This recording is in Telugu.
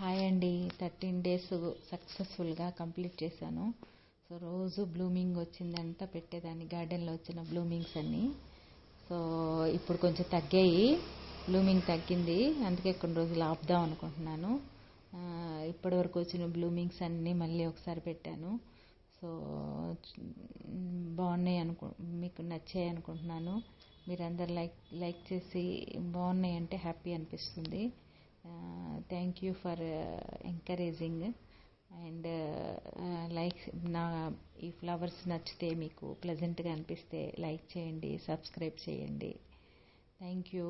హాయ్ అండి. 13 డేస్ సక్సెస్ఫుల్గా కంప్లీట్ చేశాను. సో రోజు బ్లూమింగ్ వచ్చిందంట పెట్టేదాన్ని, గార్డెన్లో వచ్చిన బ్లూమింగ్స్ అన్నీ. సో ఇప్పుడు కొంచెం తగ్గాయి, బ్లూమింగ్ తగ్గింది, అందుకే కొన్ని రోజులు ఆపుదాం అనుకుంటున్నాను. ఇప్పటివరకు వచ్చిన బ్లూమింగ్స్ అన్నీ మళ్ళీ ఒకసారి పెట్టాను. సో బాగున్నాయి మీకు నచ్చాయి అనుకుంటున్నాను. మీరందరు లైక్ చేసి బాగున్నాయి అంటే హ్యాపీ అనిపిస్తుంది. Thank you for encouraging and like. ఈ ఫ్లవర్స్ నచ్చితే మీకు ప్లెజెంట్గా అనిపిస్తే లైక్ చేయండి, సబ్స్క్రైబ్ చేయండి. Thank you.